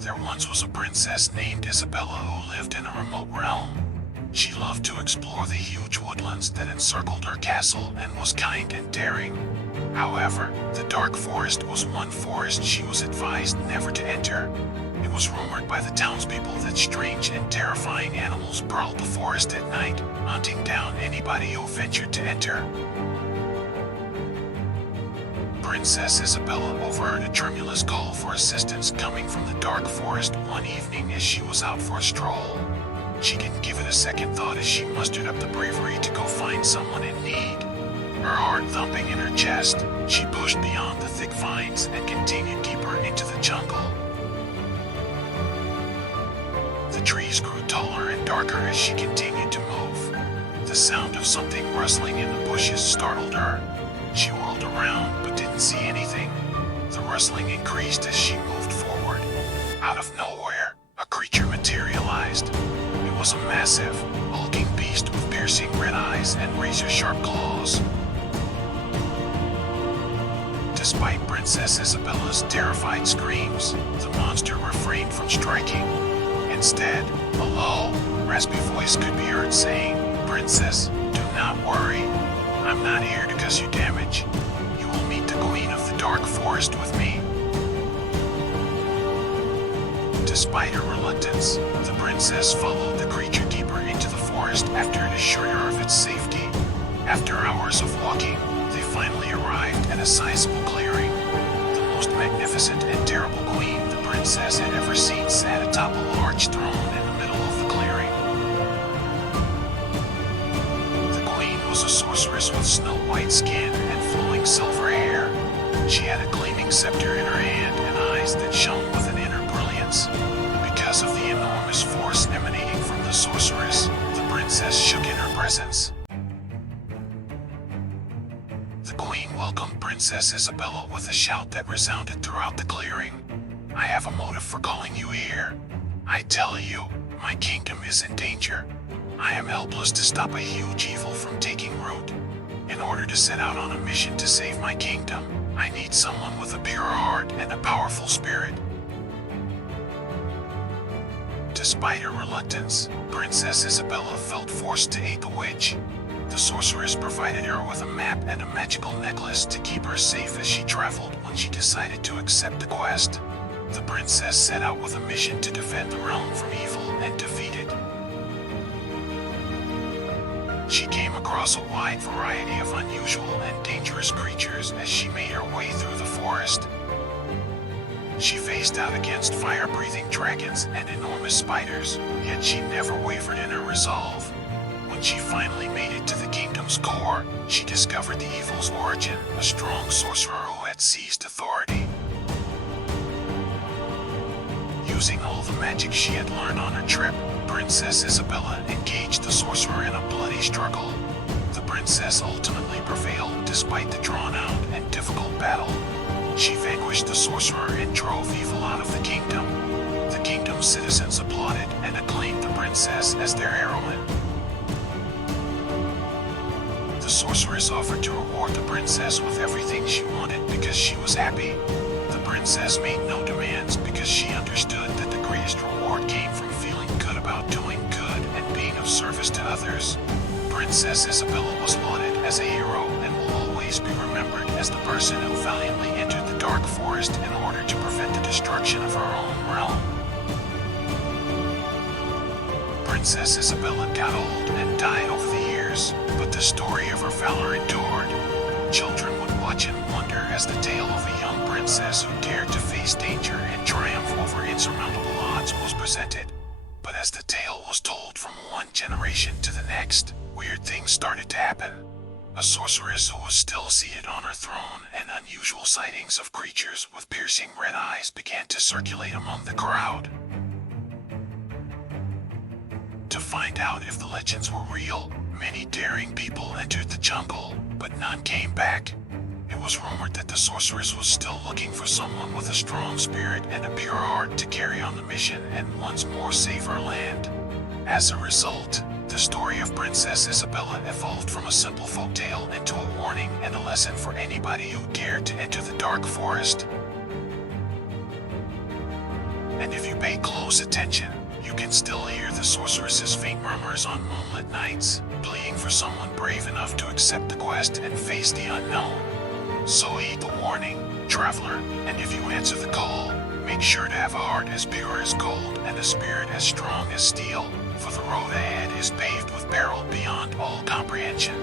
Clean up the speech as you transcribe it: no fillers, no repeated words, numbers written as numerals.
There once was a princess named Isabella who lived in a remote realm. She loved to explore the huge woodlands that encircled her castle and was kind and daring. However, the dark forest was one forest she was advised never to enter. It was rumored by the townspeople that strange and terrifying animals prowled the forest at night, hunting down anybody who ventured to enter. Princess Isabella overheard a tremulous call for assistance coming from the dark forest one evening as she was out for a stroll. She didn't give it a second thought as she mustered up the bravery to go find someone in need. Her heart thumping in her chest, she pushed beyond the thick vines and continued deeper into the jungle. The trees grew taller and darker as she continued to move. The sound of something rustling in the bushes startled her. She whirled around but didn't see anything. The rustling increased as she moved forward. Out of nowhere, a creature materialized. It was a massive, hulking beast with piercing red eyes and razor-sharp claws. Despite Princess Isabella's terrified screams, the monster refrained from striking. Instead, a low, raspy voice could be heard saying, "Princess, do not worry. I'm not here to cause you damage. You will meet the Queen of the Dark Forest with me." Despite her reluctance, the princess followed the creature deeper into the forest after it assured her of its safety. After hours of walking, they finally arrived at a sizable clearing. The most magnificent and terrible queen the princess had ever seen sat atop a large throne in the middle of the clearing. The queen was a sorceress with snow-white skin and flowing silver hair. She had a gleaming scepter in her hand and eyes that shone with an inner brilliance. Because of the enormous force emanating from the sorceress, the princess shook in her presence. The queen welcomed Princess Isabella with a shout that resounded throughout the clearing. "I have a motive for calling you here. I tell you, my kingdom is in danger. I am helpless to stop a huge evil from taking root. In order to set out on a mission to save my kingdom, I need someone with a pure heart and a powerful spirit." Despite her reluctance, Princess Isabella felt forced to aid the witch. The sorceress provided her with a map and a magical necklace to keep her safe as she traveled when she decided to accept the quest. The princess set out with a mission to defend the realm from evil and defeat it. She came across a wide variety of unusual and dangerous creatures as she made her way through the forest. She faced out against fire-breathing dragons and enormous spiders, yet she never wavered in her resolve. When she finally made it to the kingdom's core, she discovered the evil's origin, a strong sorcerer who had seized authority. Using all the magic she had learned on her trip, Princess Isabella engaged the sorcerer in a bloody struggle. The princess ultimately prevailed despite the drawn-out and difficult battle. She vanquished the sorcerer and drove evil out of the kingdom. The kingdom's citizens applauded and acclaimed the princess as their heroine. The sorceress offered to reward the princess with everything she wanted because she was happy. The princess made no demands because she understood that the greatest reward came from feeling good about doing good and being of service to others. Princess Isabella was lauded as a hero and will always be remembered as the person who valiantly entered the dark forest in order to prevent the destruction of her own realm. Princess Isabella got old and died over the years, but the story of her valor endured. Children would watch and wonder as the tale of a young princess who dared to face danger and triumph over insurmountable odds was presented. But as the tale was told from one generation to the next, weird things started to happen. A sorceress who was still seated on her throne and unusual sightings of creatures with piercing red eyes began to circulate among the crowd. To find out if the legends were real, many daring people entered the jungle, but none came back. It was rumored that the sorceress was still looking for someone with a strong spirit and a pure heart to carry on the mission and once more save her land. As a result, the story of Princess Isabella evolved from a simple folktale into a warning and a lesson for anybody who dared to enter the dark forest. And if you pay close attention, you can still hear the sorceress's faint murmurs on moonlit nights, pleading for someone brave enough to accept the quest and face the unknown. So heed the warning, traveler, and if you answer the call, make sure to have a heart as pure as gold and a spirit as strong as steel, for the road ahead is paved with peril beyond all comprehension.